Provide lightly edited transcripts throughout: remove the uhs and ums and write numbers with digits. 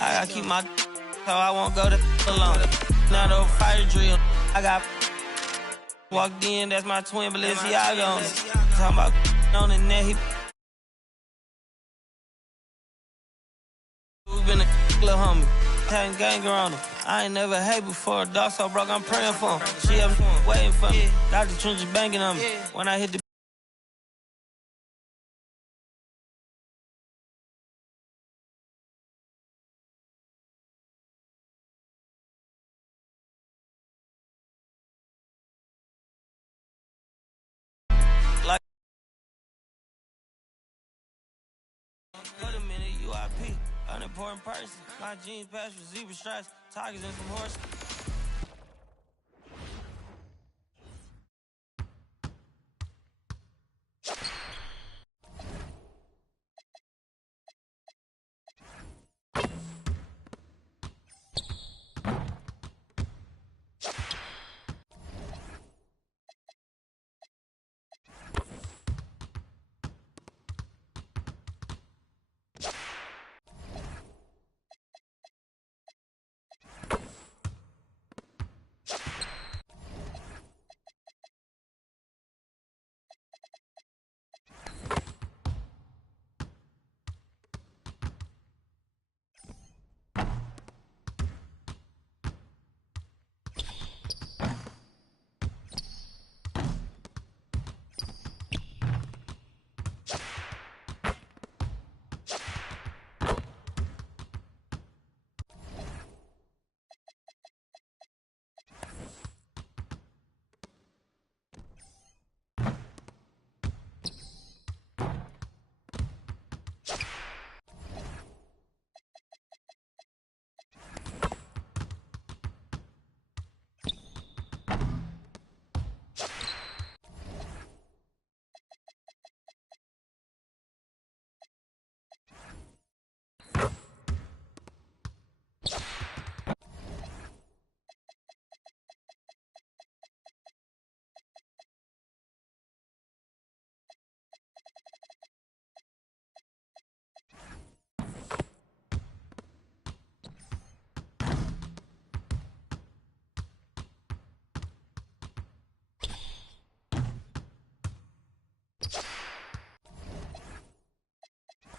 I gotta keep my so I won't go to alone. Not over fire drill. I got walked in, that's my twin Balenciaga. Talking about on the net, he been a little homie. Having ganger on him. I ain't never hate before. Dog so broke, I'm praying for him. She up waiting for me. Got the trenches banging on me. When I hit the like wait a minute, UIP, unimportant person. My jeans patch with zebra stripes, tigers and some horses.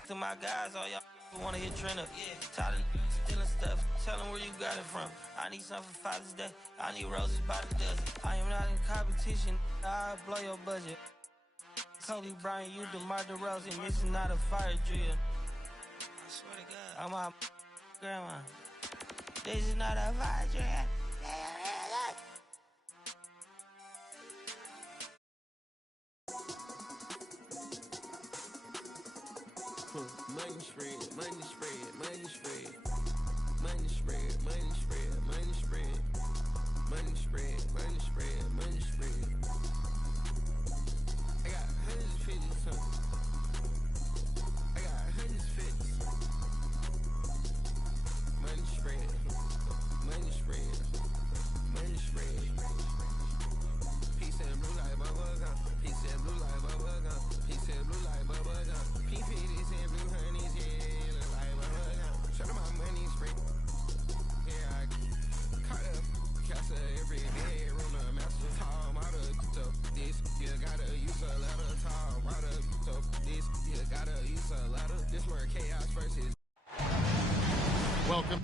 To my guys, all y'all who wanna hit trend up. Tired of stealing stuff. Tell them where you got it from. I need something for Father's Day. I need roses by the dozen. I am not in competition. I'll blow your budget. Kobe Bryant, you DeMar DeRozan. This is not a fire drill. I swear to God. I'm my grandma. This is not a fire drill. Money spread, money spread, money spread, money spread, money spread, money spread, money spread, money spread, money spread. I got 150 something. I got 150. Money spread, money spread, money spread. Peace and blue like bubble gum. Peace and blue like bubble gum. Peace and blue like bubble gum. PPDs and blue honeys, yeah, look like bubble gum. Show them my money spread. Yeah, I caught up. Casa every day, room the master tall model. So this, you gotta use a letter tall model. So this, you gotta use a letter. This where chaos versus. Welcome.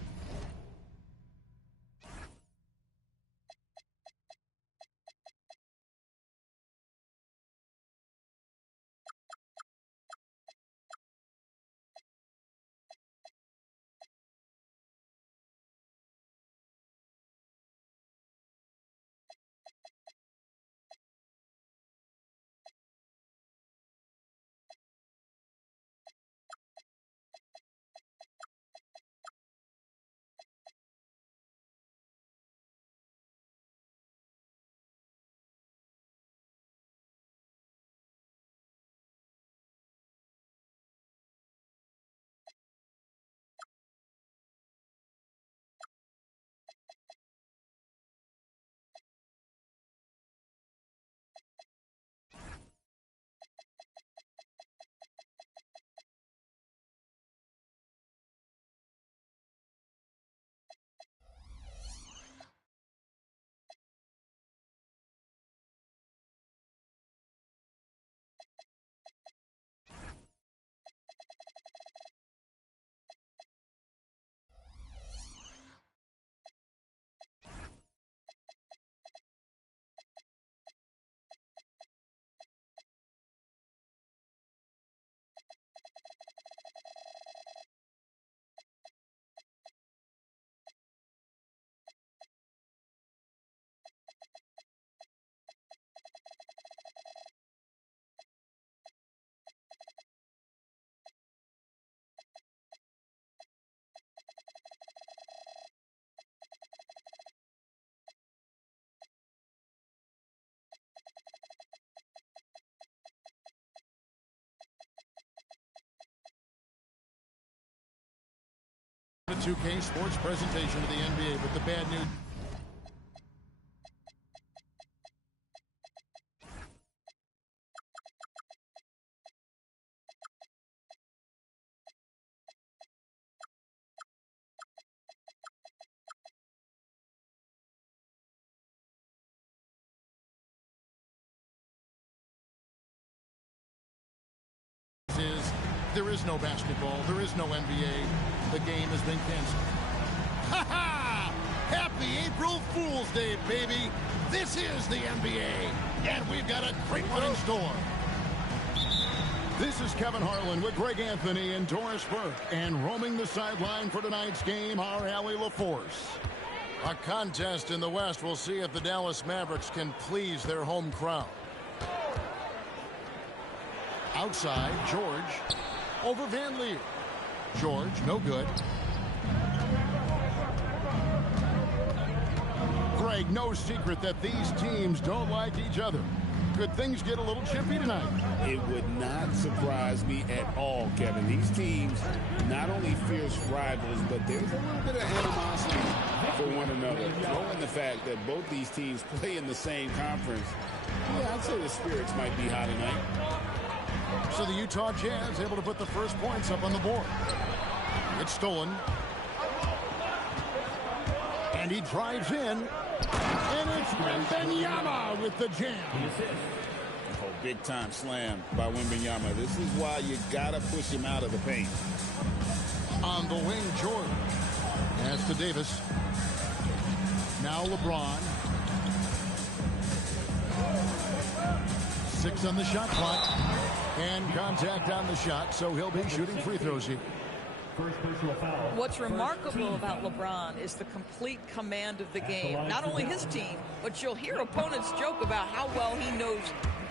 2K Sports presentation of the NBA, but the bad news. Is there is no basketball, there is no NBA. The game has been canceled. Ha ha! Happy April Fool's Day, baby! This is the NBA, and we've got a great one in store. This is Kevin Harlan with Greg Anthony and Doris Burke, and roaming the sideline for tonight's game, our Allie LaForce. A contest in the West. We'll see if the Dallas Mavericks can please their home crowd. Outside, George over Van Leer. George, no good. Greg, no secret that these teams don't like each other. Could things get a little chippy tonight? It would not surprise me at all, Kevin. These teams, not only fierce rivals, but there's a little bit of animosity for one another. Knowing the fact that both these teams play in the same conference, yeah, I'd say the spirits might be high tonight. So the Utah Jazz able to put the first points up on the board. It's stolen. And he drives in. And it's Wembanyama with the jam. Oh, big time slam by Wembanyama. This is why you gotta push him out of the paint. On the wing, George. Pass to Davis. Now LeBron. 6 on the shot clock. And contact on the shot, so he'll be shooting free throws here. What's remarkable about LeBron is the complete command of the game. Not only his team, but you'll hear opponents joke about how well he knows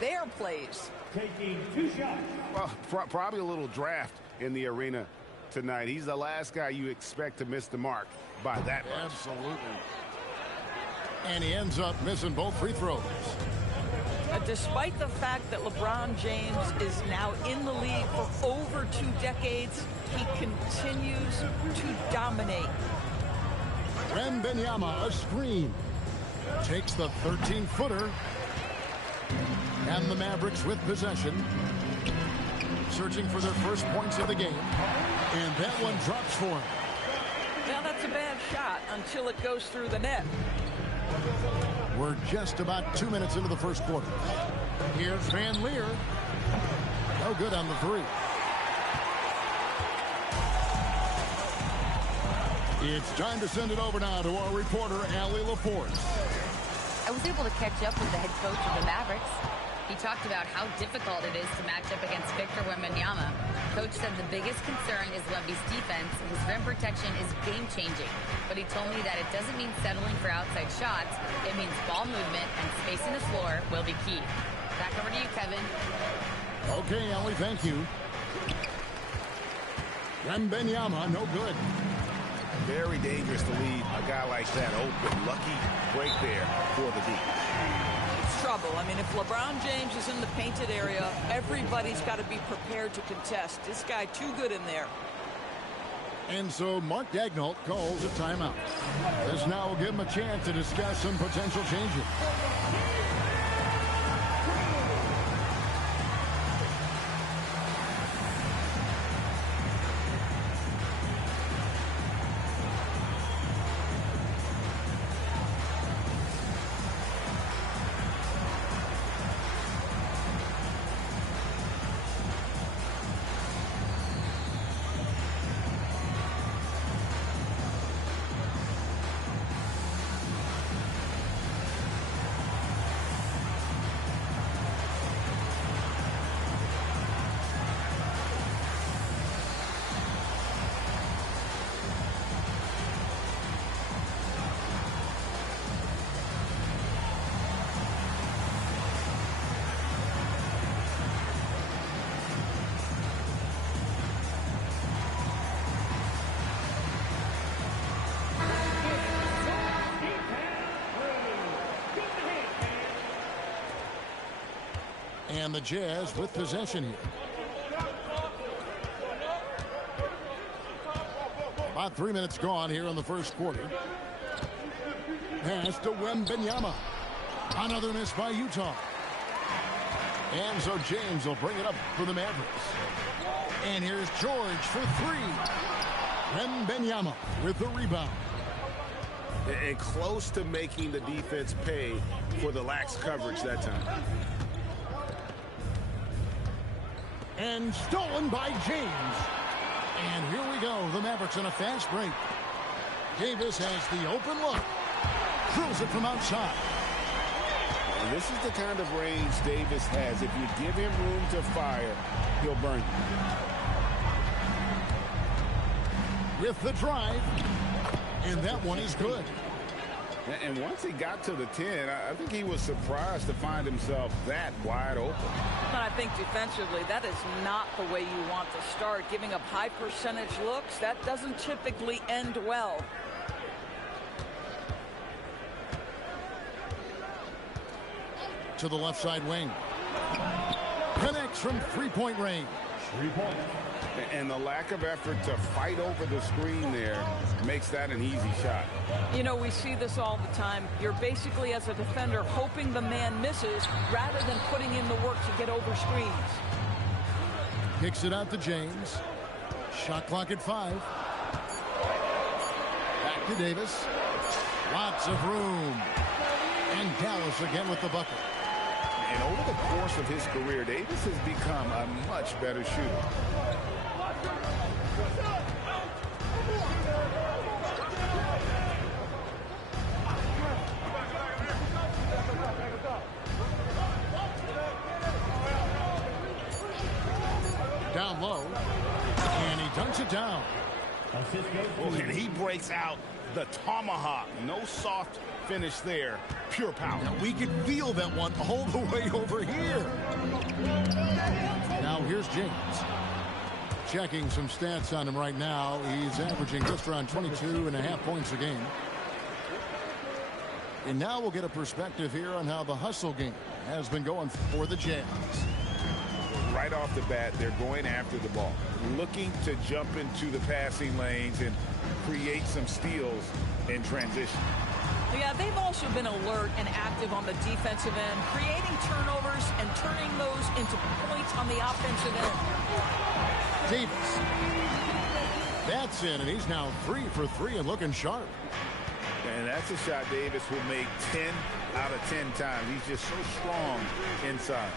their plays. Taking 2 shots. Well, probably a little draft in the arena tonight. He's the last guy you expect to miss the mark by that much. Absolutely. And he ends up missing both free throws. Despite the fact that LeBron James is now in the league for over 2 decades, he continues to dominate. Wembanyama, a screen. Takes the 13-footer. And the Mavericks with possession. Searching for their first points of the game. And that one drops for him. Now that's a bad shot until it goes through the net. We're just about 2 minutes into the first quarter. Here's Van Leer. No good on the 3. It's time to send it over now to our reporter, Allie LaForce. I was able to catch up with the head coach of the Mavericks. He talked about how difficult it is to match up against Victor Wembanyama. Coach said the biggest concern is Wemby's defense. His rim protection is game-changing. But he told me that it doesn't mean settling for outside shots. It means ball movement and spacing the floor will be key. Back over to you, Kevin. Okay, Allie, thank you. Wembanyama, no good. Very dangerous to leave a guy like that open. Lucky break there for the D. It's trouble. I mean, if LeBron James is in the painted area, everybody's got to be prepared to contest. This guy too good in there. And so Mark Daigneault calls a timeout. This now will give him a chance to discuss some potential changes. And the Jazz with possession here. About 3 minutes gone here in the first quarter. Pass to Wembanyama. Another miss by Utah. And so James will bring it up for the Mavericks. And here's George for three. Wembanyama with the rebound. And close to making the defense pay for the lax coverage that time. And stolen by James. And here we go. The Mavericks on a fast break. Davis has the open look. Drills it from outside. And this is the kind of range Davis has. If you give him room to fire, he'll burn you. With the drive. And that one is good. And once he got to the 10, I think he was surprised to find himself that wide open. And I think defensively, that is not the way you want to start. Giving up high percentage looks, that doesn't typically end well. To the left side wing. Connects from three-point range. 3 points. And the lack of effort to fight over the screen there makes that an easy shot. You know, we see this all the time. You're basically, as a defender, hoping the man misses rather than putting in the work to get over screens. Kicks it out to James. Shot clock at 5. Back to Davis. Lots of room. And Dallas again with the bucket. And over the course of his career, Davis has become a much better shooter. Down low. And he dunks it down. Oh, and he breaks out the tomahawk. No soft finish there. Pure power. Now we could feel that one all the way over here. Now here's James. Checking some stats on him right now. He's averaging just around 22.5 points a game. And now we'll get a perspective here on how the hustle game has been going for the Jazz. Right off the bat, they're going after the ball, looking to jump into the passing lanes and create some steals in transition. Yeah, they've also been alert and active on the defensive end, creating turnovers and turning those into points on the offensive end. Davis. That's in, and he's now 3 for 3 and looking sharp. And that's a shot Davis will make 10 out of 10 times. He's just so strong inside.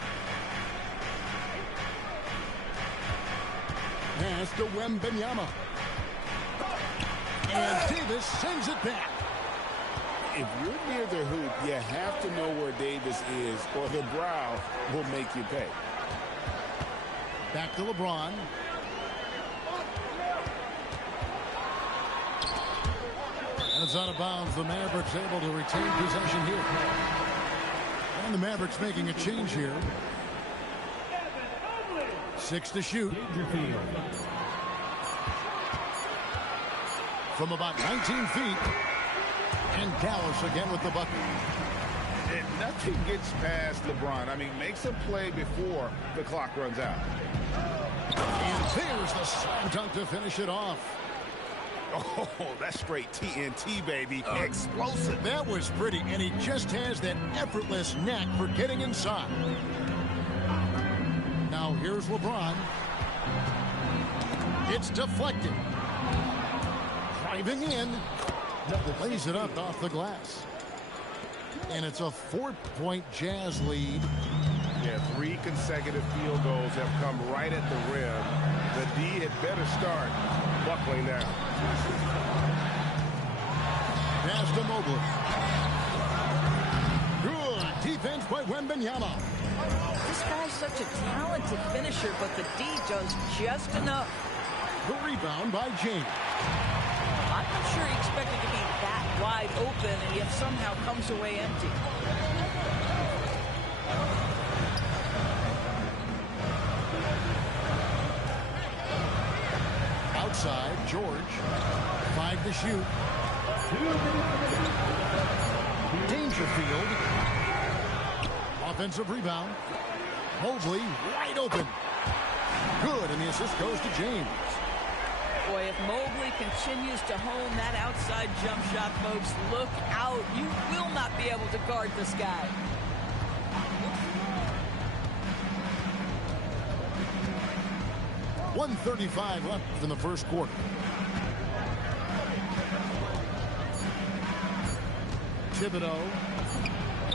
Pass to Wembanyama. And Davis sends it back. If you're near the hoop, you have to know where Davis is, or the brow will make you pay. Back to LeBron. It's out of bounds. The Mavericks able to retain possession here. And the Mavericks making a change here. 6 to shoot. From about 19 feet. And Dallas again with the bucket. And nothing gets past LeBron. I mean, makes a play before the clock runs out. And there's the slam dunk to finish it off. Oh, that's straight TNT, baby. Explosive. That was pretty, and he just has that effortless knack for getting inside. Now here's LeBron. It's deflected. Driving in. Lays it up off the glass. And it's a 4-point Jazz lead. Yeah, 3 consecutive field goals have come right at the rim. The D had better start buckling down. Pass to Mobley. Good defense by Wembanyama. This guy's such a talented finisher, but the D does just enough. The rebound by James. I'm not sure he expected to be that wide open, and yet somehow comes away empty. Outside, George. 5 to shoot. Dangerfield. Offensive rebound. Mobley wide open. Good, and the assist goes to James. Boy, if Mobley continues to hone that outside jump shot, folks, look out. You will not be able to guard this guy. .135 left in the first quarter. Thibodeau.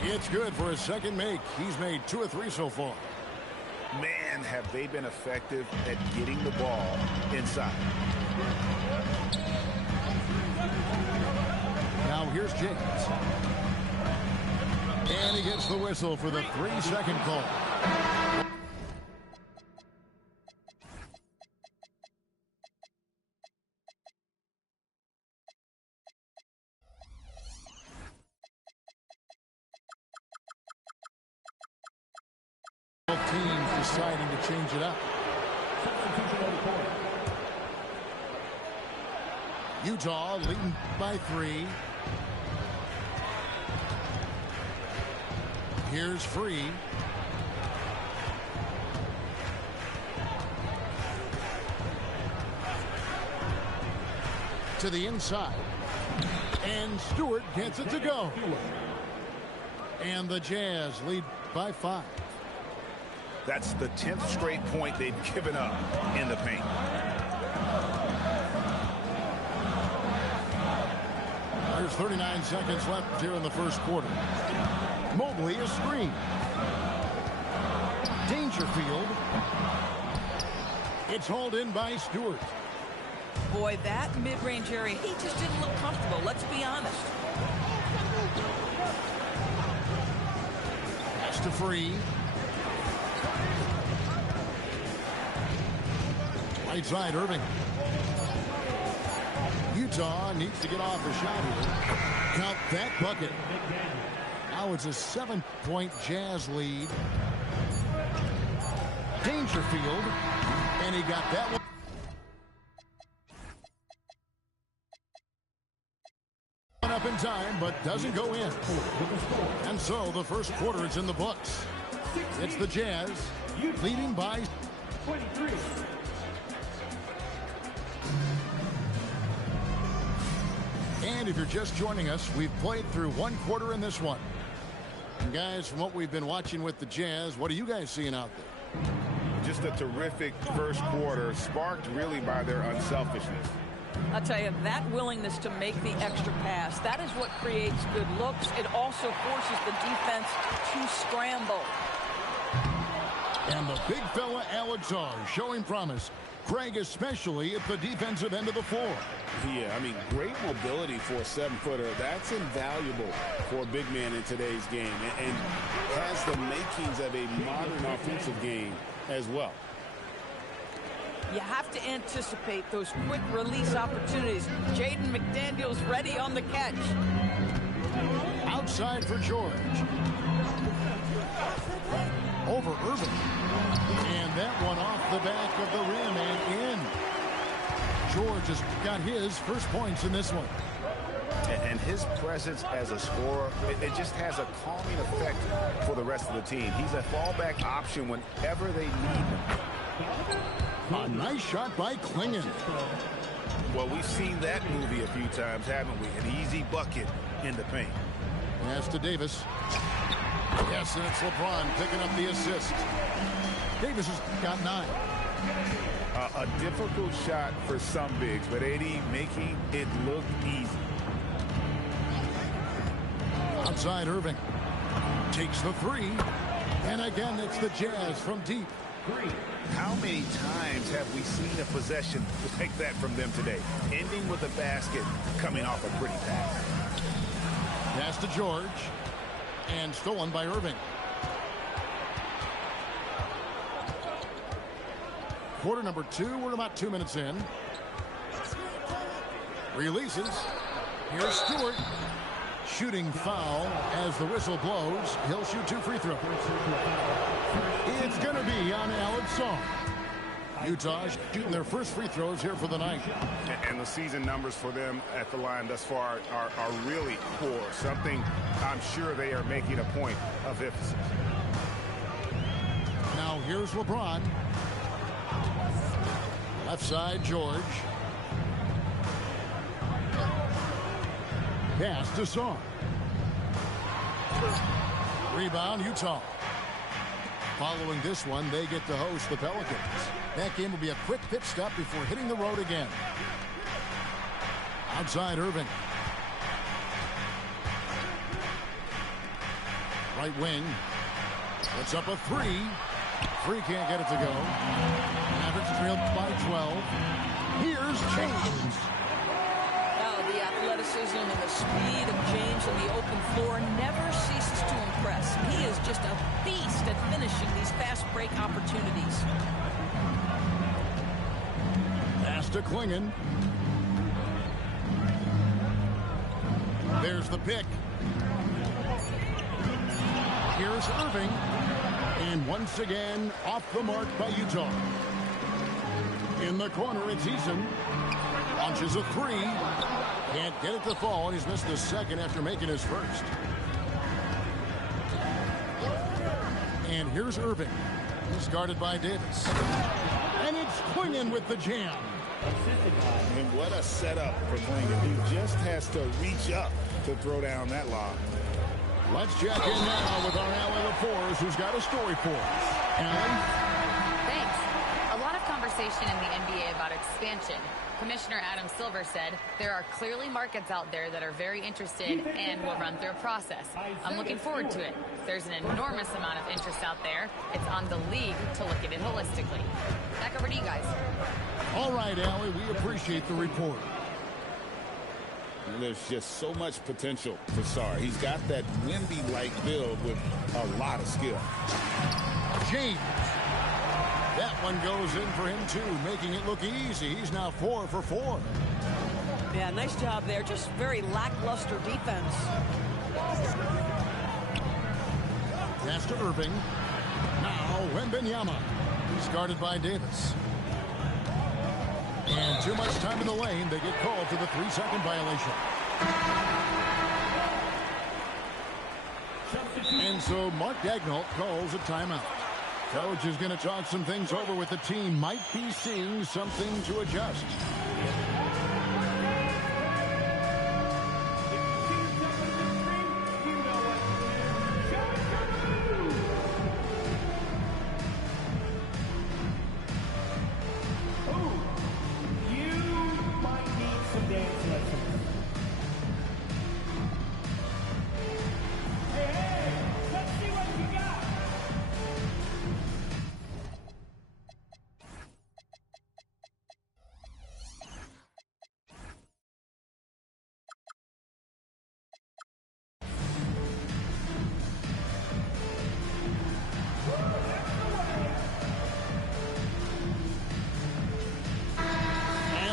It's good for his second make. He's made 2 of 3 so far. Man, have they been effective at getting the ball inside. Now here's James. And he gets the whistle for the 3-second call. Both teams deciding to change it up. Utah leading by 3. Here's Free. To the inside. And Stewart gets it to go. And the Jazz lead by 5. That's the 10th straight point they've given up in the paint. There's 39 seconds left here in the first quarter. Mobley is screen. Dangerfield. It's hauled in by Stewart. Boy, that mid-range area, he just didn't look comfortable. Let's be honest. Pass to Free. Right side, Irving. Utah needs to get off a shot here. Count that bucket. Now it's a 7-point Jazz lead. Dangerfield. And he got that one. Up in time, but doesn't go in. And so the first quarter is in the books. It's the Jazz leading by 23. And if you're just joining us, we've played through 1 quarter in this one. And guys, from what we've been watching with the Jazz, what are you guys seeing out there? Just a terrific first quarter, sparked really by their unselfishness. I'll tell you, that willingness to make the extra pass, that is what creates good looks. It also forces the defense to scramble. And the big fella, Alex R, showing promise. Craig especially at the defensive end of the floor. Yeah, I mean, great mobility for a 7-footer. That's invaluable for a big man in today's game. And has the makings of a modern offensive game as well. You have to anticipate those quick release opportunities. Jaden McDaniels ready on the catch. Outside for George. Over Irving. And that one off the back of the rim and in. George has got his first points in this one. And his presence as a scorer, it just has a calming effect for the rest of the team. He's a fallback option whenever they need him. A nice shot by Klingon. Well, we've seen that movie a few times, haven't we? An easy bucket in the paint. Pass to Davis. Yes, and it's LeBron picking up the assist. Davis has got 9. A difficult shot for some bigs, but AD making it look easy. Outside Irving. Takes the 3. And again, it's the Jazz from deep. 3. How many times have we seen a possession like that from them today? Ending with a basket, coming off a pretty pass. Pass to George. And stolen by Irving. Quarter number 2. We're about 2 minutes in. Releases. Here's Stewart. Shooting foul as the whistle blows. He'll shoot 2 free throws. It's going to be on Alex Song. Utah shooting their first free throws here for the night. And the season numbers for them at the line thus far are really poor. Something I'm sure they are making a point of emphasis. Now here's LeBron. Left side, George. Pass to Song. Rebound, Utah. Following this one, they get to host the Pelicans. That game will be a quick pit stop before hitting the road again. Outside Irving. Right wing. Puts up a three. Free can't get it to go. Mavericks trailed by 12. Here's James. Now, the athleticism and the speed of James on the open floor never ceases to impress. He is just a beast at finishing these fast break opportunities. Pass to Klingon. There's the pick. Here's Irving. And once again, off the mark by Utah. In the corner, it's Eason. Launches a three. Can't get it to fall. He's missed the second after making his first. And here's Irving. He's guarded by Davis. And it's Klingon with the jam. And what a setup for Klingon. He just has to reach up to throw down that lob. Let's check in now with our Allie LaForce, who's got a story for us. Allie? Thanks. A lot of conversation in the NBA about expansion. Commissioner Adam Silver said there are clearly markets out there that are very interested and will run through a process. I'm looking forward to it. There's an enormous amount of interest out there. It's on the league to look at it holistically. Back over to you guys. All right, Allie, we appreciate the report. And there's just so much potential for Sarr. He's got that Wemby-like build with a lot of skill. James. That one goes in for him, too, making it look easy. He's now 4 for 4. Yeah, nice job there. Just very lackluster defense. Pass to Irving. Now, Wembanyama. He's guarded by Davis. And too much time in the lane. They get called for the 3-second violation. And so Mark Daigneault calls a timeout. Coach is going to talk some things over with the team. Might be seeing something to adjust.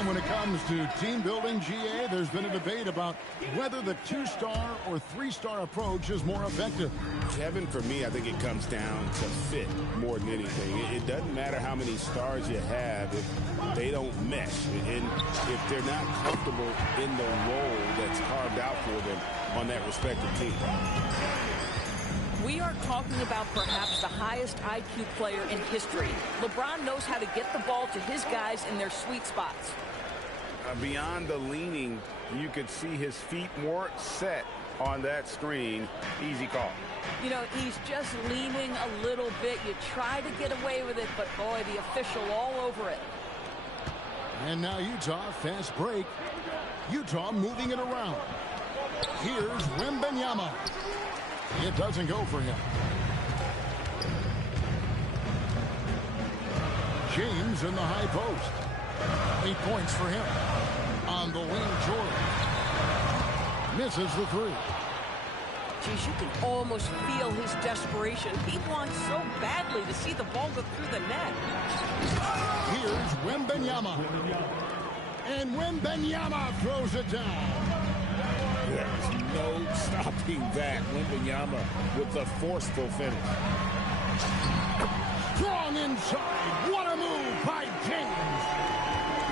When it comes to team building, GA, there's been a debate about whether the 2-star or 3-star approach is more effective. Kevin, for me, I think it comes down to fit more than anything. It doesn't matter how many stars you have if they don't mesh and if they're not comfortable in the role that's carved out for them on that respective team. We are talking about perhaps the highest IQ player in history. LeBron knows how to get the ball to his guys in their sweet spots. Beyond the leaning, you could see his feet more set on that screen. Easy call. You know, he's just leaning a little bit. You try to get away with it, but boy, the official all over it. And now Utah, fast break. Utah moving it around. Here's Wembanyama. It doesn't go for him. James in the high post. 8 points for him. On the wing, Jordan. Misses the three. Geez, you can almost feel his desperation. He wants so badly to see the ball go through the net. Here's Wembanyama. And Wembanyama throws it down. There's no stopping that. Wembanyama with the forceful finish. Strong inside. What a move by James.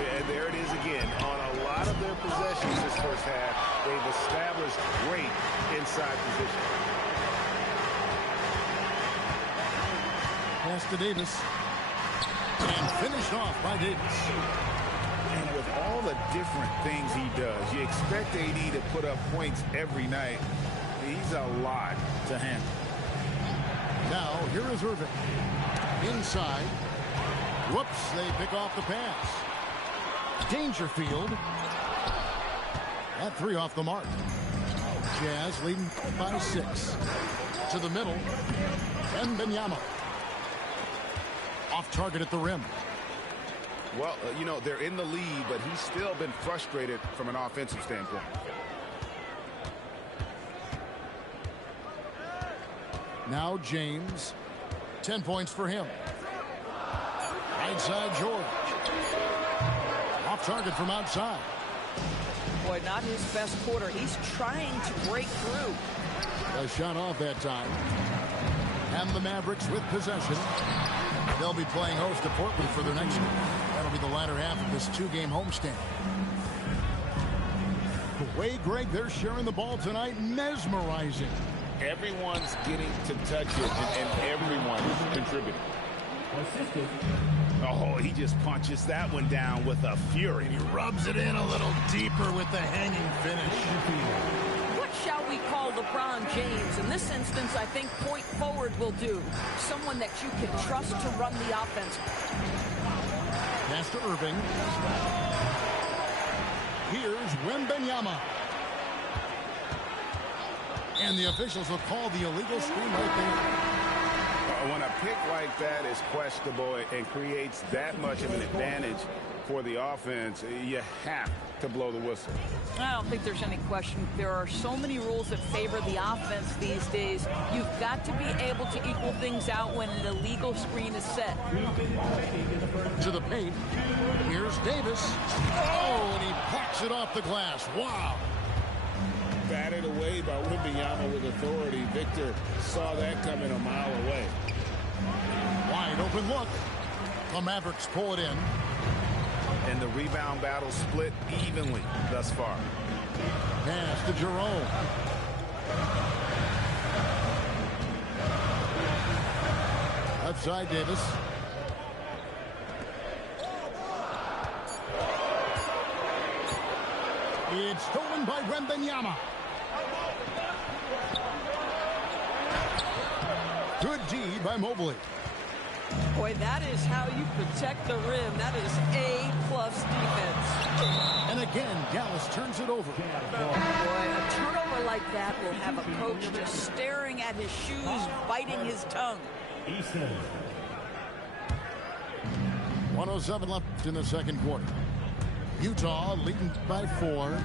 And there it is again. On a lot of their possessions this first half, they've established great inside position. Pass to Davis. And finished off by Davis. And with all the different things he does, you expect AD to put up points every night. He's a lot to handle. Now, here is Irving. Inside. Whoops, they pick off the pass. Dangerfield. At 3 off the mark. Jazz leading by 6. To the middle. Wembanyama. Off target at the rim. Well, you know, they're in the lead, but he's still been frustrated from an offensive standpoint. Now James. 10 points for him. Right side George. Off target from outside. Boy, not his best quarter. He's trying to break through. A shot off that time. And the Mavericks with possession. They'll be playing host to Portland for their next game. That'll be the latter half of this 2-game homestand. The way, Greg, they're sharing the ball tonight, mesmerizing. Everyone's getting to touch it, and everyone's contributing. Oh, he just punches that one down with a fury. He rubs it in a little deeper with the hanging finish. What shall we call LeBron James? In this instance, I think point forward will do. Someone that you can trust to run the offense. Pass to Irving. Here's Wembanyama. And the officials will call the illegal screen right there. When a pick like that is questionable and creates that much of an advantage for the offense, you have to blow the whistle. I don't think there's any question. There are so many rules that favor the offense these days. You've got to be able to equal things out when an illegal screen is set. To the paint. Here's Davis. Oh, and he packs it off the glass. Wow. Batted away by Wembanyama with authority. Victor saw that coming a mile away. Wide open look. The Mavericks pull it in. And the rebound battle split evenly thus far. Pass to Jerome. Left side Davis. It's stolen by Wembanyama. Good D by Mobley. Boy, that is how you protect the rim. That is A+ defense. And again, Dallas turns it over. Boy, a turnover like that will have a coach just staring at his shoes, biting his tongue. 1:07 left in the second quarter. Utah leading by 4.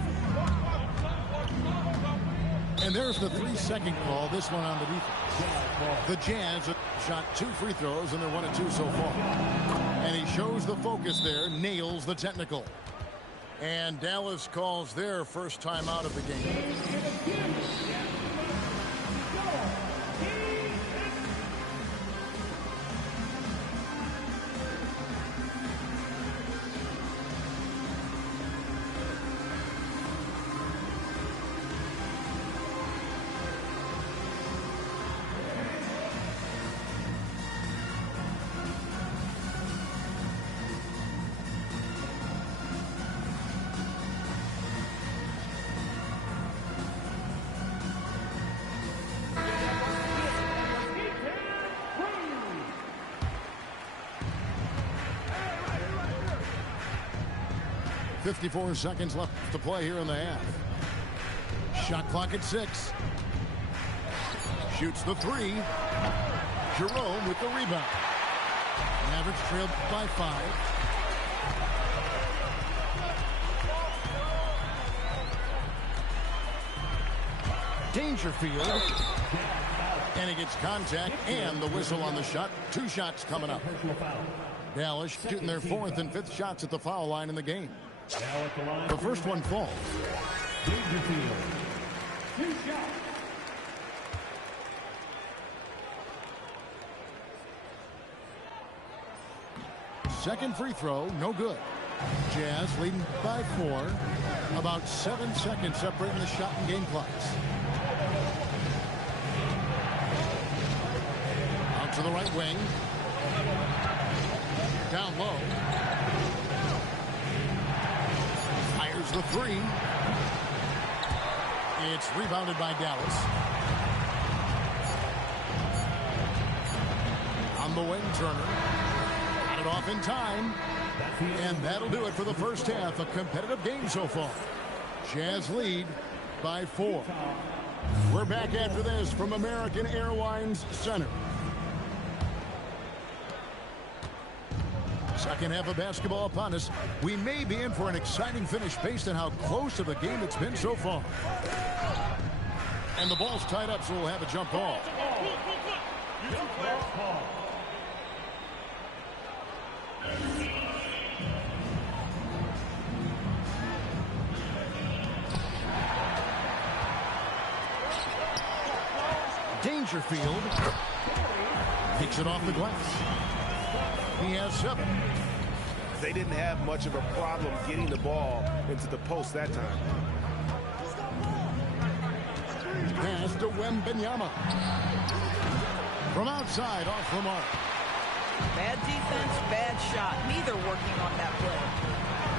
And there's the 3-second call, this one on the defense. The Jazz have shot 2 free throws, and they're 1 of 2 so far. And he shows the focus there, nails the technical. And Dallas calls their first time out of the game. .54 seconds left to play here in the half. Shot clock at 6. Shoots the 3. Jerome with the rebound. Mavericks trailed by 5. Dangerfield. And he gets contact and the whistle on the shot. 2 shots coming up. Dallas shooting their 4th and 5th shots at the foul line in the game. The first one falls. Second free throw, no good. Jazz leading by 4. About 7 seconds separating the shot and game clocks. Out to the right wing. Down low. Here's the three. It's rebounded by Dallas. On the wing, Turner. Got it off in time. And that'll do it for the first half. A competitive game so far. Jazz lead by 4. We're back after this from American Airlines Center. Second half of basketball upon us. We may be in for an exciting finish based on how close of a game it's been so far. And the ball's tied up, so we'll have a jump ball. Dangerfield takes it off the glass. He has 7. They didn't have much of a problem getting the ball into the post that time. Pass to Wembanyama. From outside, off the mark. Bad defense, bad shot. Neither working on that play.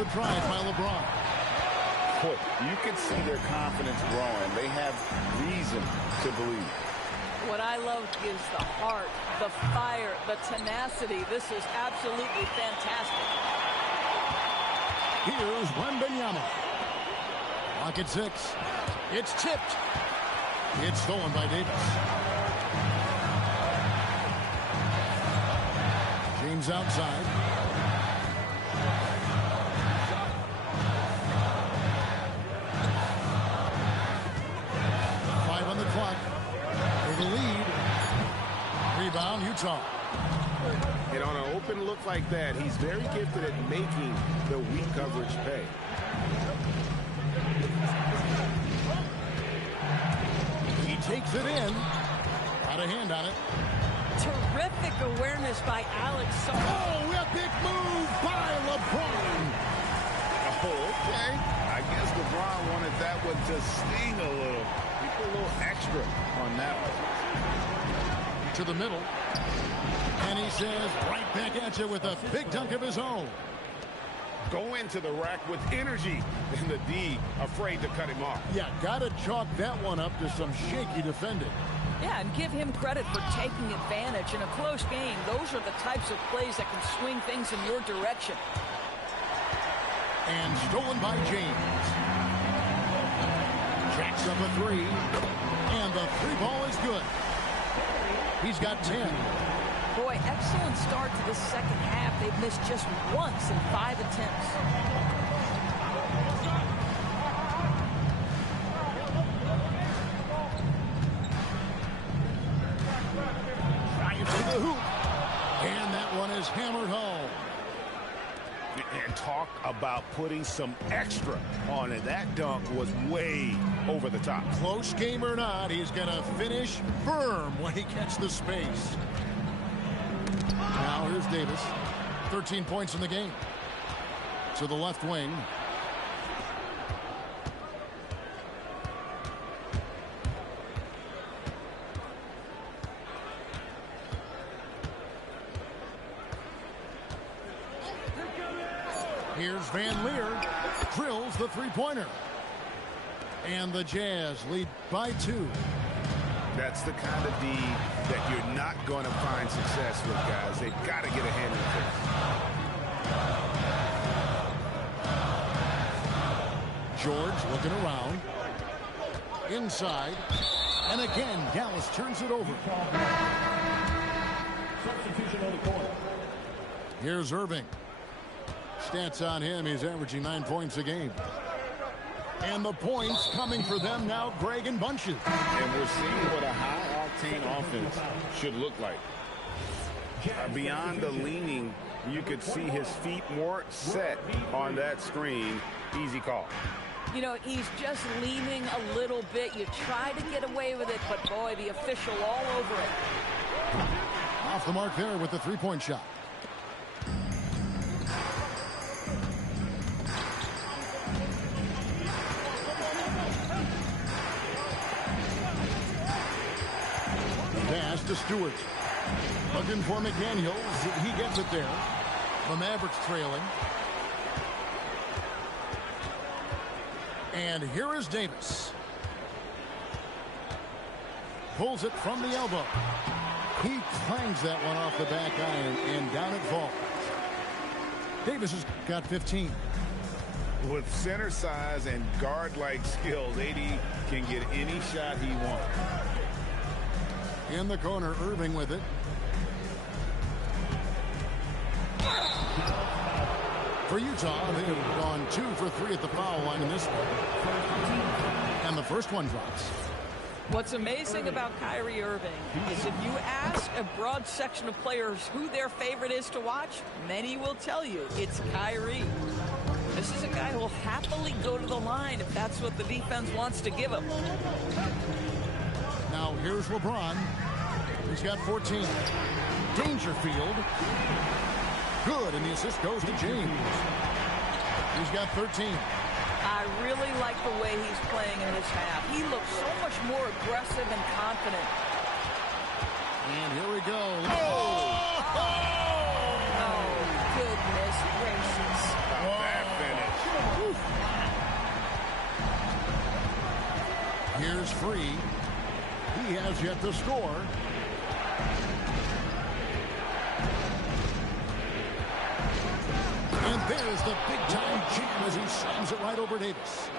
The drive by LeBron. You can see their confidence growing. They have reason to believe. What I love is the heart, the fire, the tenacity. This is absolutely fantastic. Here's Wembanyama. Pocket 6. It's tipped. It's stolen by Davis. James outside. On the clock for the lead. Rebound, Utah. And on an open look like that, he's very gifted at making the weak coverage pay. He takes it in. Got a hand on it. Terrific awareness by Alex. Oh, a big move by LeBron. Oh, okay. I guess LeBron wanted that one to sting a little. He put a little extra on that one. To the middle. And he says, right back at you with a big dunk of his own. Go into the rack with energy. And the D afraid to cut him off. Yeah, got to chalk that one up to some shaky defending. Yeah, and give him credit for taking advantage in a close game. Those are the types of plays that can swing things in your direction. And stolen by James. Jacks up a 3. And the 3-ball is good. He's got 10. Boy, excellent start to this second half. They've missed just once in 5 attempts. Drive to the hoop. And that one is hammered home. And talk about putting some extra on it. That dunk was way over the top. Close game or not, he's going to finish firm when he gets the space. Now here's Davis. 13 points in the game. To the left wing. Here's Van Leer. Drills the three-pointer. And the Jazz lead by 2. That's the kind of D that you're not going to find success with, guys. They've got to get a hand in it. George looking around. Inside. And again, Dallas turns it over. Substitution on the court. Here's Irving. Stats on him, he's averaging 9 points a game. And the points coming for them now, Greg in bunches. And we're seeing what a high-octane offense should look like. Beyond the leaning, you could see his feet more set on that screen. Easy call. You know, he's just leaning a little bit. You try to get away with it, but boy, the official all over it. Off the mark there with the three-point shot. Pass to Stewart. Looking for McDaniels. He gets it there. The Mavericks trailing. And here is Davis. Pulls it from the elbow. He clangs that one off the back iron, and down it falls. Davis has got 15. With center size and guard-like skills, AD can get any shot he wants. In the corner, Irving with it. For Utah, they have gone 2 for 3 at the foul line in this one. And the first one drops. What's amazing about Kyrie Irving is if you ask a broad section of players who their favorite is to watch, many will tell you it's Kyrie. This is a guy who will happily go to the line if that's what the defense wants to give him. Now here's LeBron. He's got 14. Dangerfield. Good, and the assist goes to James. He's got 13. I really like the way he's playing in this half. He looks so much more aggressive and confident. And here we go. Oh, goodness gracious. That finish. Here's Free. He has yet to score. And there's the big-time jam as he slams it right over Davis.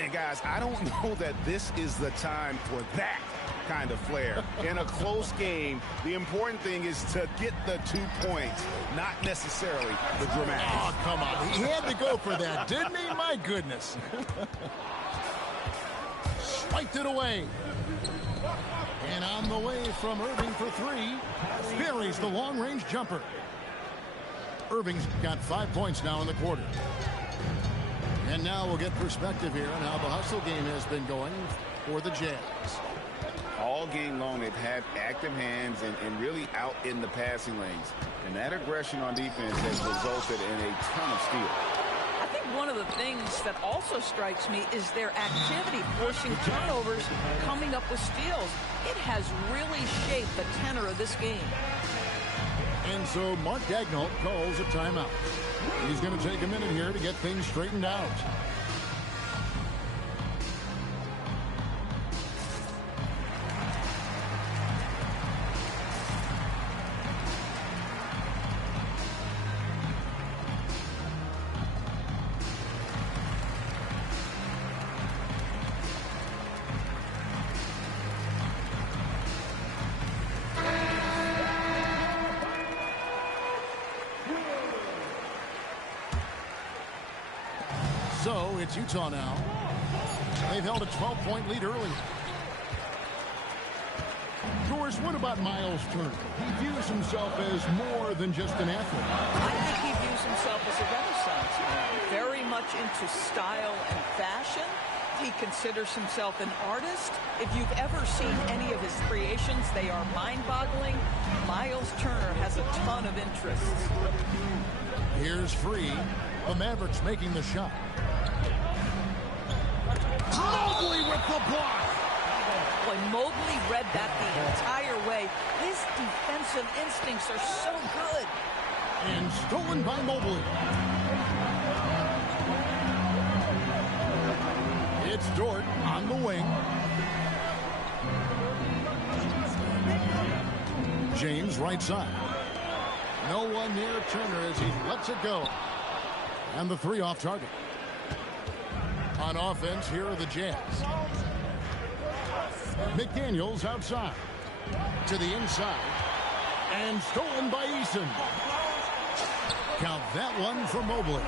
And guys, I don't know that this is the time for that kind of flair. In a close game, the important thing is to get the 2 points, not necessarily the dramatics. Oh, come on. He had to go for that, didn't he? My goodness. Swiped it away. And on the way from Irving for 3, buries the long-range jumper. Irving's got 5 points now in the quarter. And now we'll get perspective here on how the hustle game has been going for the Jazz. All game long, they've had active hands and really out in the passing lanes. And that aggression on defense has resulted in a ton of steals. I think one of the things that also strikes me is their activity, forcing turnovers, coming up with steals. It has really shaped the tenor of this game. And so Mark Daigneault calls a timeout. He's going to take a minute here to get things straightened out. So it's Utah now. They've held a 12-point lead early. Doris, what about Miles Turner? He views himself as more than just an athlete. I think he views himself as a Renaissance man, very much into style and fashion. He considers himself an artist. If you've ever seen any of his creations, they are mind-boggling. Miles Turner has a ton of interests. Here's Free. The Mavericks making the shot. Mobley with the block. Boy, Mobley read that the entire way. His defensive instincts are so good. And stolen by Mobley. It's Dort on the wing. James right side. No one near Turner as he lets it go. And the 3 off target. On offense, here are the Jazz. McDaniels outside. To the inside. And stolen by Eason. Count that one for Mobley.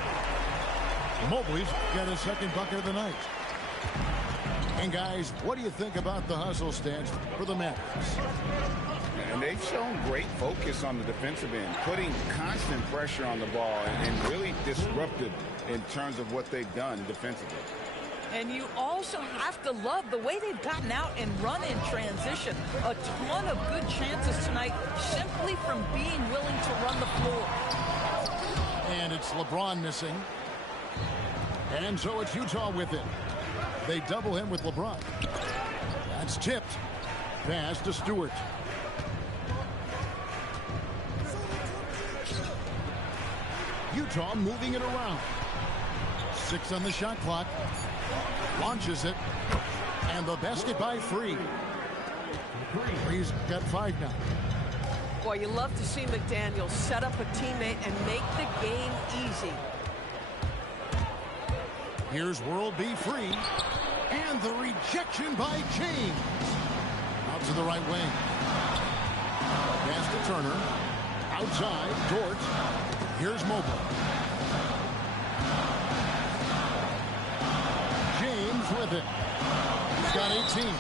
Mobley's got his second bucket of the night. And guys, what do you think about the hustle stats for the Mavericks? And they've shown great focus on the defensive end, putting constant pressure on the ball and really disruptive in terms of what they've done defensively. And you also have to love the way they've gotten out and run in transition. A ton of good chances tonight simply from being willing to run the floor. And it's LeBron missing. And so it's Utah with it. They double him with LeBron. That's tipped. Pass to Stewart. Utah moving it around. 6 on the shot clock. Launches it. And the basket by Free. Free's got 5 now. Boy, you love to see McDaniel set up a teammate and make the game easy. Here's World B Free. And the rejection by James. Out to the right wing. Pass to Turner. Outside, Dort. Here's Mobley. James with it. He's got 18.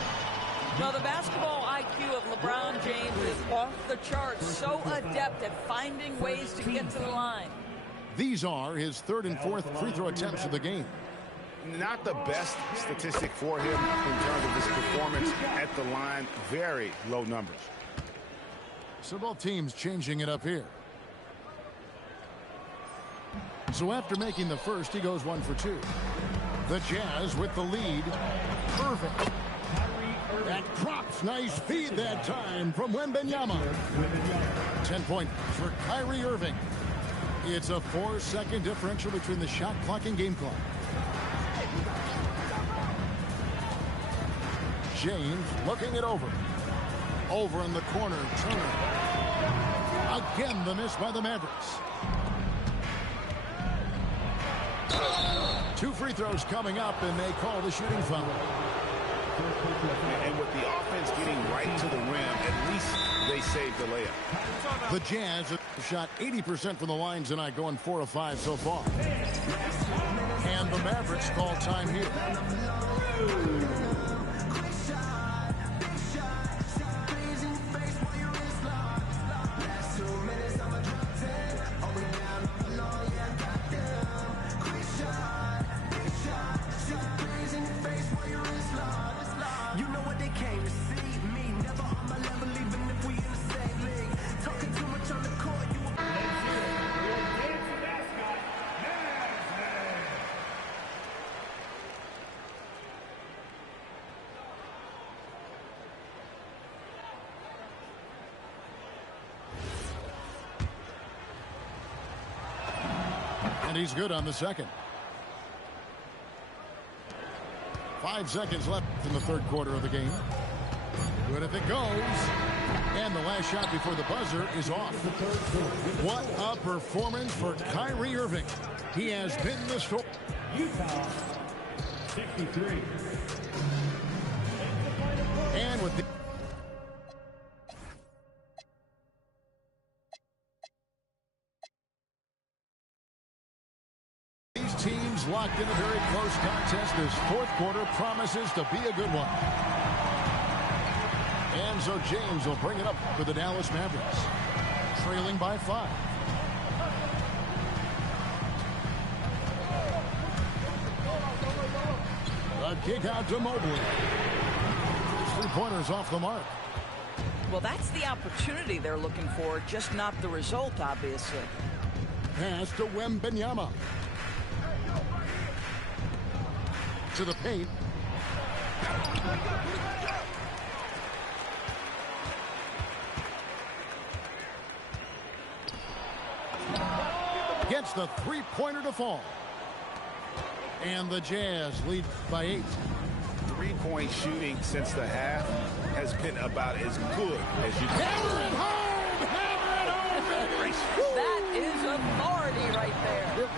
Now, the basketball IQ of LeBron James is off the charts. So adept at finding ways to get to the line. These are his 3rd and 4th free throw attempts of the game. Not the best statistic for him in terms of his performance at the line. Very low numbers. So both teams changing it up here. So after making the first, he goes 1 for 2. The Jazz with the lead. Irving. That drops. Nice feed that time from Wembanyama. 10 points for Kyrie Irving. It's a 4-second differential between the shot clock and game clock. James looking it over. Over in the corner. Turner. Again, the miss by the Mavericks. 2 free throws coming up, and they call the shooting foul. And with the offense getting right to the rim, at least they saved the layup. The Jazz have shot 80% from the lines tonight, going 4 of 5 so far. And the Mavericks call time here. And he's good on the second. 5 seconds left in the 3rd quarter of the game. Good if it goes. And the last shot before the buzzer is off. What a performance for Kyrie Irving. He has been the story. Utah, 63. And with the teams locked in a very close contest. This 4th quarter promises to be a good one. And so James will bring it up for the Dallas Mavericks, trailing by 5. The kick out to Mobley. 3-pointers off the mark. Well, that's the opportunity they're looking for, just not the result, obviously. Pass to Wembanyama. To the paint. Gets the 3-pointer to fall. And the Jazz lead by 8. 3-point shooting since the half has been about as good as you can. Hammer it home! Hammer it home! That is authority right there.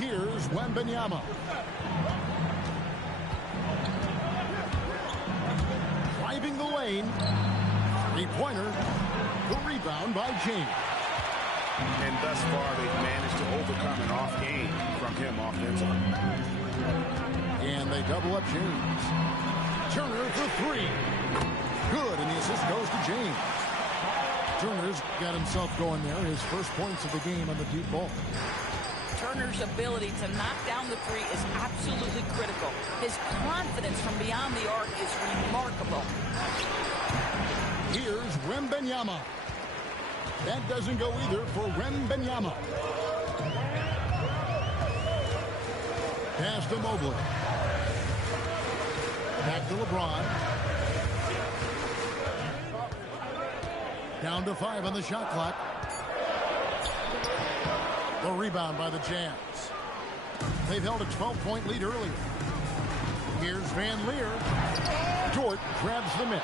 Here's Wembanyama. Driving the lane. 3-pointer. The rebound by James. And thus far, they've managed to overcome an off game from him offensively. And they double up James. Turner for 3. Good, and the assist goes to James. Turner's got himself going there. His first points of the game on the deep ball. Turner's ability to knock down the 3 is absolutely critical. His confidence from beyond the arc is remarkable. Here's Wembanyama. That doesn't go either for Wembanyama. Pass to Mobley. Back to LeBron. Down to 5 on the shot clock. The rebound by the Jazz. They've held a 12-point lead earlier. Here's Van Leer. Dort grabs the miss.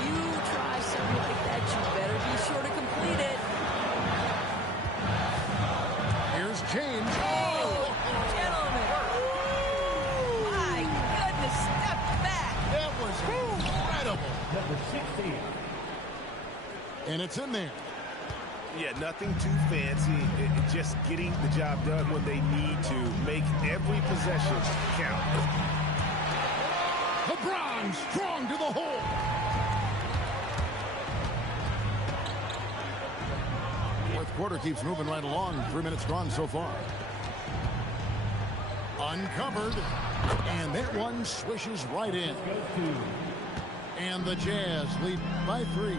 You try something like that, you better be sure to complete it. Here's James. Oh, gentlemen. My goodness, step back. That was incredible. Number 16. And it's in there. Yeah, nothing too fancy. Just getting the job done when they need to. Make every possession count. LeBron strong to the hole. Fourth quarter keeps moving right along. 3 minutes gone so far. Uncovered. And that one swishes right in. And the Jazz lead by 3.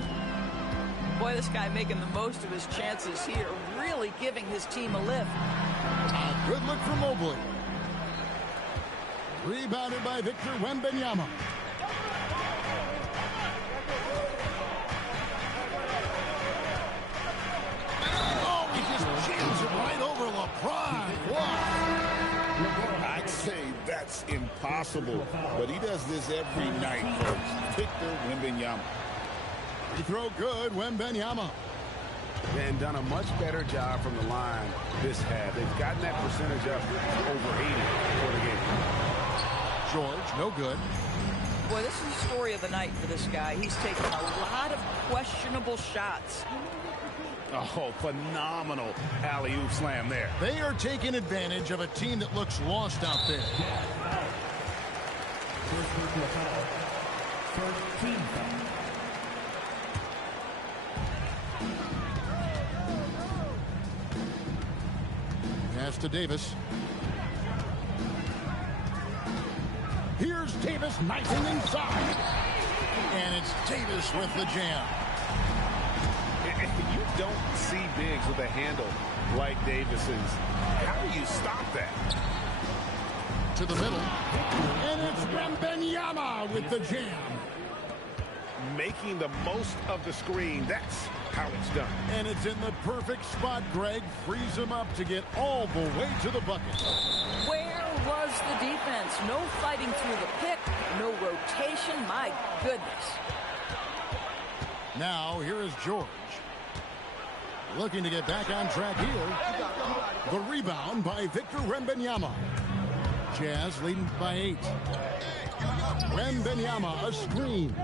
Boy, this guy making the most of his chances here, really giving his team a lift. A good look for Mobley. Rebounded by Victor Wembanyama. Oh, he just jams it right over LeBron. Wow. I'd say that's impossible, but he does this every night, folks. Victor Wembanyama. Free throw good, Wembanyama. And done a much better job from the line this half. They've gotten that percentage up to over 80 for the game. George, no good. Boy, this is the story of the night for this guy. He's taken a lot of questionable shots. Oh, phenomenal alley-oop slam there. They are taking advantage of a team that looks lost out there. First personal foul. First team foul. Pass to Davis. Here's Davis, nice and inside. And it's Davis with the jam. You don't see bigs with a handle like Davis's. How do you stop that? To the middle. And it's Wembanyama with the jam. Making the most of the screen. That's how it's done. And it's in the perfect spot, Greg. Frees him up to get all the way to the bucket. Where was the defense? No fighting through the pick, no rotation. My goodness. Now, here is George. Looking to get back on track here. The rebound by Victor Wembanyama. Jazz leading by 8. Wembanyama, a screen.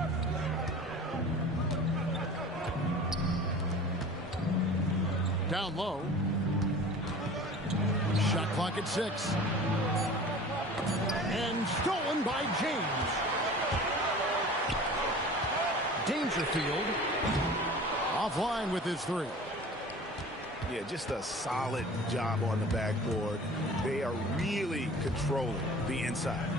Down low. Shot clock at 6. And stolen by James. Dangerfield offline with his 3. Yeah, just a solid job on the backboard. They are really controlling the inside.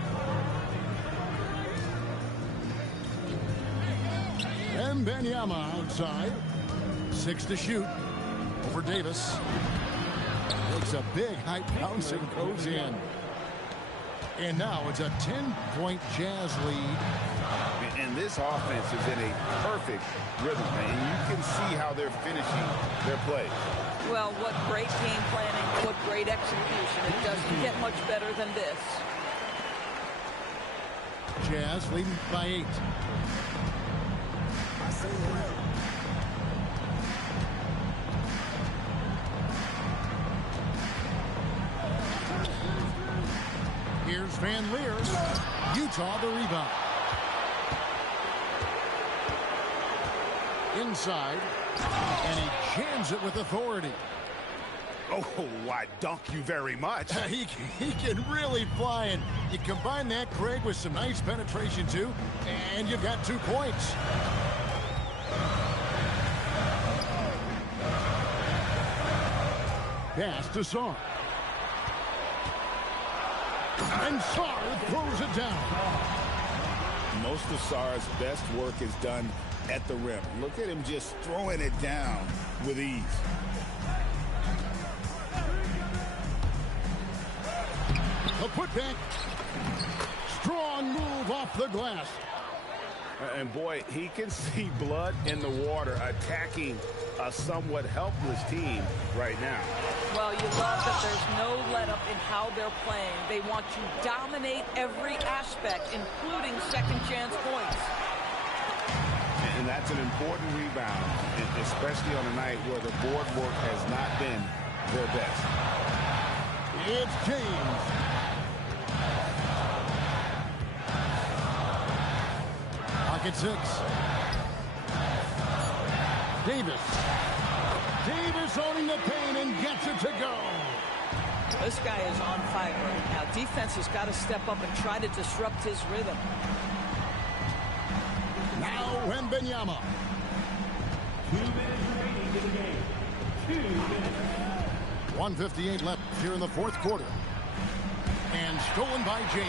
Wembanyama outside. 6 to shoot. Over Davis. Takes a big height bounce and goes in. And now it's a 10-point Jazz lead. And this offense is in a perfect rhythm. And you can see how they're finishing their play. Well, what great game planning, what great execution. It doesn't get much better than this. Jazz leading by 8. Here's Van Leer. Utah the rebound. Inside. And he jams it with authority. Oh, I dunk you very much. He can really fly, and you combine that, Greg, with some nice penetration, too, and you've got 2 points. Pass to Sarr. And Sarr throws it down. Most of Sarr's best work is done at the rim. Look at him just throwing it down with ease. A putback. Strong move off the glass. And boy, he can see blood in the water attacking a somewhat helpless team right now. Well, you love that there's no let-up in how they're playing. They want to dominate every aspect, including second-chance points. And that's an important rebound, especially on a night where the board work has not been their best. It's James. Pocket 6. Davis owning the paint and gets it to go. This guy is on fire right now. Defense has got to step up and try to disrupt his rhythm. Now Wembanyama. 2 minutes remaining in the game. 2 minutes. 1:58 left here in the fourth quarter. And stolen by James.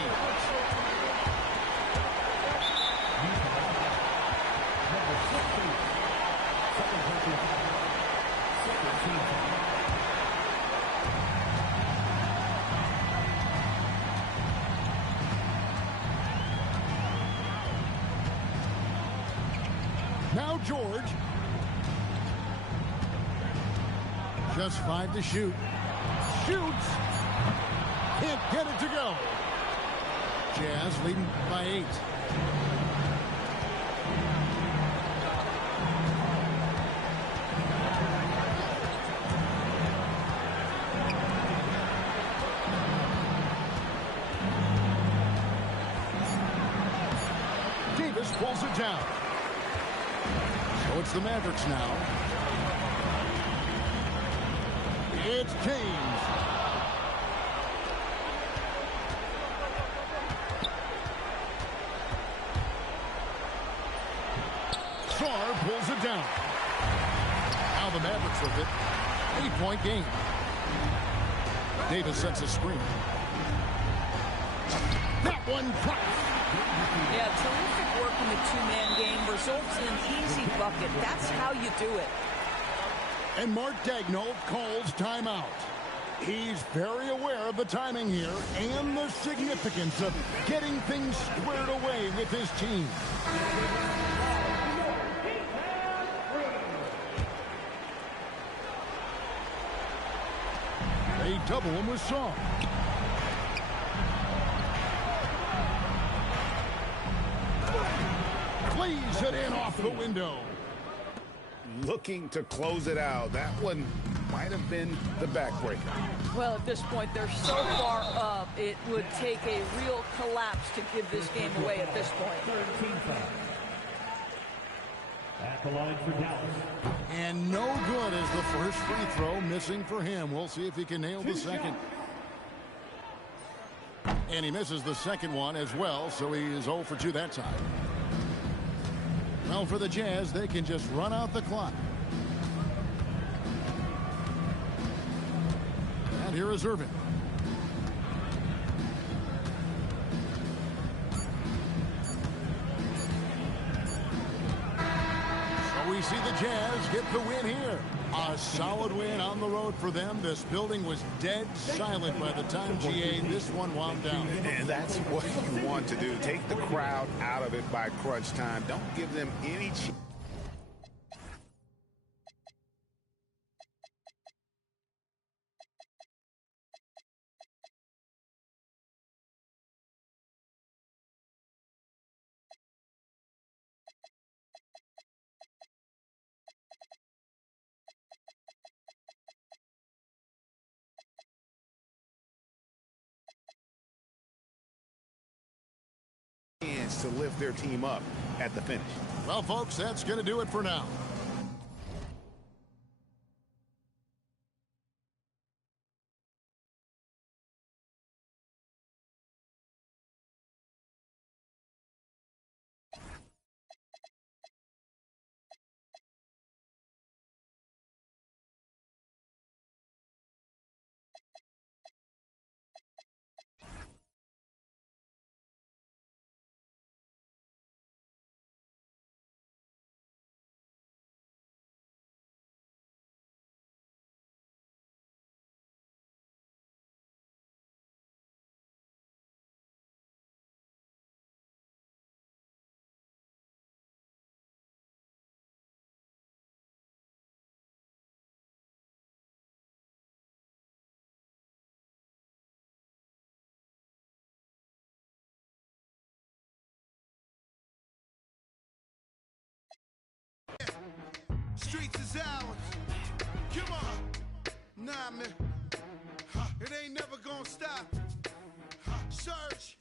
Number 16. Second person. Second team foul. Now George. Just 5 to shoot. Shoots. Can't get it to go. Jazz leading by 8. Davis pulls it down. So it's the Mavericks now. It's James. Sarr pulls it down. Now the Mavericks with it. 8-point game. Davis sets a screen. That one drops. Yeah, terrific work in the two-man game. Results in an easy bucket. That's how you do it. And Mark Daigneault calls timeout. He's very aware of the timing here and the significance of getting things squared away with his team. They double him with Sarr. Plays it in off the window. Looking to close it out. That one might have been the backbreaker. Well, at this point, they're so far up, it would take a real collapse to give this game away at this point. Third team foul. At the line for Dallas. And no good as the first free throw missing for him. We'll see if he can nail the second. And he misses the second one as well, so he is 0 for 2 that time. Well, for the Jazz, they can just run out the clock. And here is Irving. So we see the Jazz get the win here. A solid win on the road for them. This building was dead silent by the time, GA, this one wound down. And that's what you want to do. Take the crowd out of it by crunch time. Don't give them any chance. To lift their team up at the finish. Well, folks, that's going to do it for now. Towers. Come on. Nah, man. It ain't never gonna stop. Search.